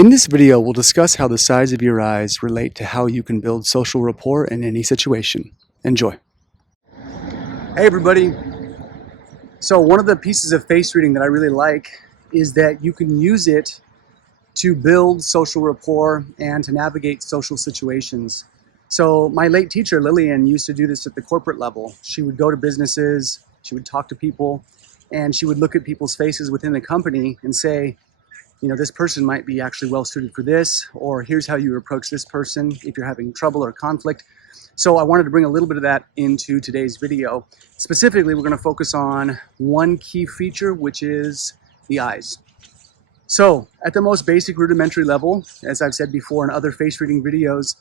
In this video, we'll discuss how the size of your eyes relate to how you can build social rapport in any situation. Enjoy. Hey everybody. So one of the pieces of face reading that I really like is that you can use it to build social rapport and to navigate social situations. So my late teacher, Lillian, used to do this at the corporate level. She would go to businesses, she would talk to people, and she would look at people's faces within the company and say, you know, this person might be actually well suited for this, or here's how you approach this person if you're having trouble or conflict. So I wanted to bring a little bit of that into today's video. Specifically, we're going to focus on one key feature, which is the eyes. So at the most basic rudimentary level, as I've said before in other face reading videos,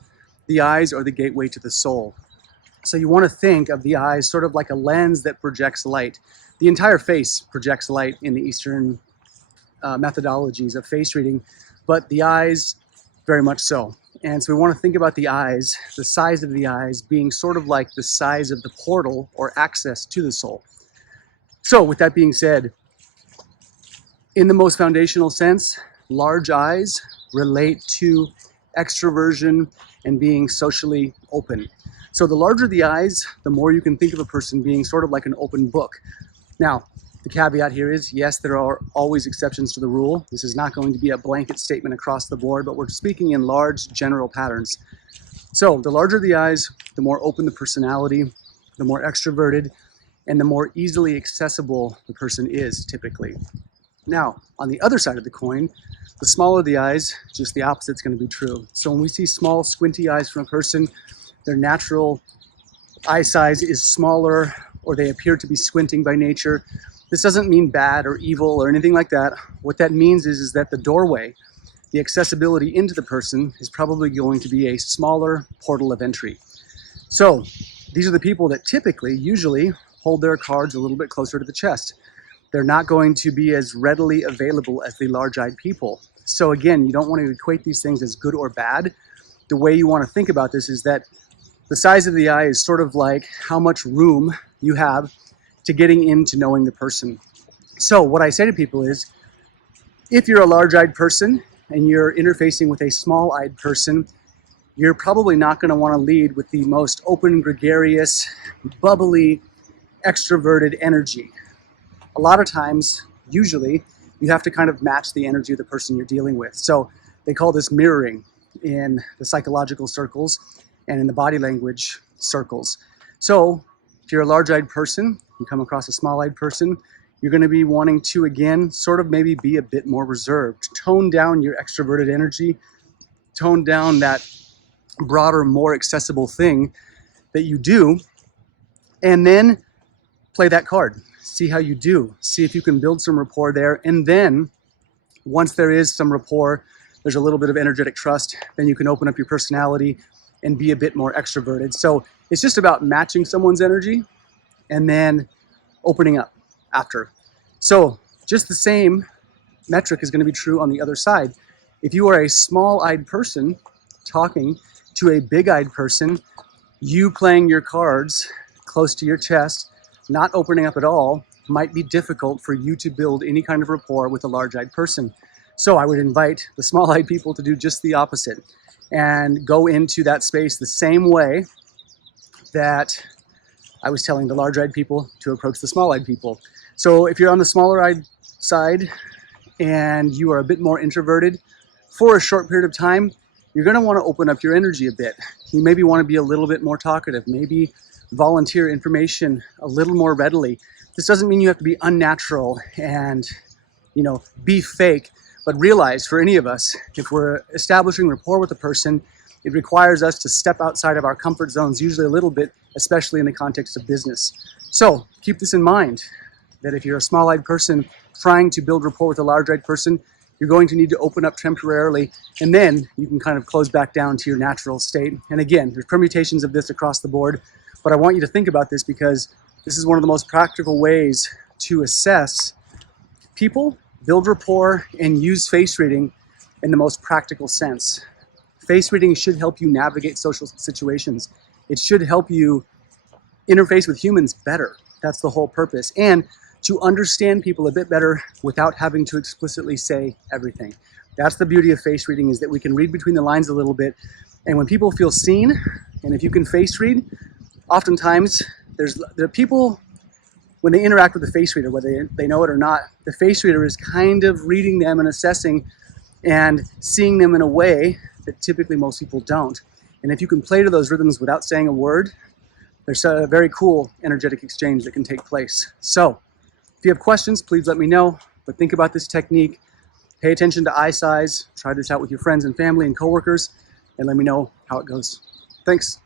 the eyes are the gateway to the soul. So you want to think of the eyes sort of like a lens that projects light. The entire face projects light in the Eastern methodologies of face reading, but the eyes very much so. And so we want to think about the eyes, the size of the eyes being sort of like the size of the portal or access to the soul. So with that being said, in the most foundational sense, large eyes relate to extroversion and being socially open. So the larger the eyes, the more you can think of a person being sort of like an open book. Now, the caveat here is, yes, there are always exceptions to the rule. This is not going to be a blanket statement across the board, but we're speaking in large general patterns. So the larger the eyes, the more open the personality, the more extroverted, and the more easily accessible the person is typically. Now, on the other side of the coin, the smaller the eyes, just the opposite's going to be true. So when we see small, squinty eyes from a person, their natural eye size is smaller, or they appear to be squinting by nature. This doesn't mean bad or evil or anything like that. What that means is that the doorway, the accessibility into the person, is probably going to be a smaller portal of entry. So these are the people that typically, usually, hold their cards a little bit closer to the chest. They're not going to be as readily available as the large-eyed people. So again, you don't want to equate these things as good or bad. The way you want to think about this is that the size of the eye is sort of like how much room you have to getting into knowing the person. So what I say to people is, if you're a large-eyed person and you're interfacing with a small-eyed person, you're probably not going to want to lead with the most open, gregarious, bubbly, extroverted energy. A lot of times, usually, you have to kind of match the energy of the person you're dealing with. So they call this mirroring in the psychological circles and in the body language circles. So if you're a large-eyed person, you come across a small-eyed person, you're going to be wanting to, again, sort of maybe be a bit more reserved. Tone down your extroverted energy, tone down that broader, more accessible thing that you do, and then play that card. See how you do. See if you can build some rapport there. And then once there is some rapport, there's a little bit of energetic trust, then you can open up your personality and be a bit more extroverted. So it's just about matching someone's energy and then opening up after. So just the same metric is going to be true on the other side. If you are a small-eyed person talking to a big-eyed person, you playing your cards close to your chest, not opening up at all, might be difficult for you to build any kind of rapport with a large-eyed person. So I would invite the small-eyed people to do just the opposite and go into that space the same way that I was telling the large-eyed people to approach the small-eyed people. So if you're on the smaller-eyed side and you are a bit more introverted, for a short period of time, you're going to want to open up your energy a bit. You maybe want to be a little bit more talkative, maybe volunteer information a little more readily. This doesn't mean you have to be unnatural and, you know, be fake, but realize for any of us, if we're establishing rapport with a person, it requires us to step outside of our comfort zones, usually a little bit, especially in the context of business. So keep this in mind, that if you're a small-eyed person trying to build rapport with a large-eyed person, you're going to need to open up temporarily, and then you can kind of close back down to your natural state. And again, there's permutations of this across the board, but I want you to think about this because this is one of the most practical ways to assess people, build rapport, and use face reading in the most practical sense. Face reading should help you navigate social situations. It should help you interface with humans better. That's the whole purpose. And to understand people a bit better without having to explicitly say everything. That's the beauty of face reading, is that we can read between the lines a little bit. And when people feel seen, and if you can face read, oftentimes there are people, when they interact with the face reader, whether they know it or not, the face reader is kind of reading them and assessing and seeing them in a way that typically most people don't. And if you can play to those rhythms without saying a word, there's a very cool energetic exchange that can take place. So if you have questions, please let me know. But think about this technique. Pay attention to eye size. Try this out with your friends and family and coworkers, and let me know how it goes. Thanks.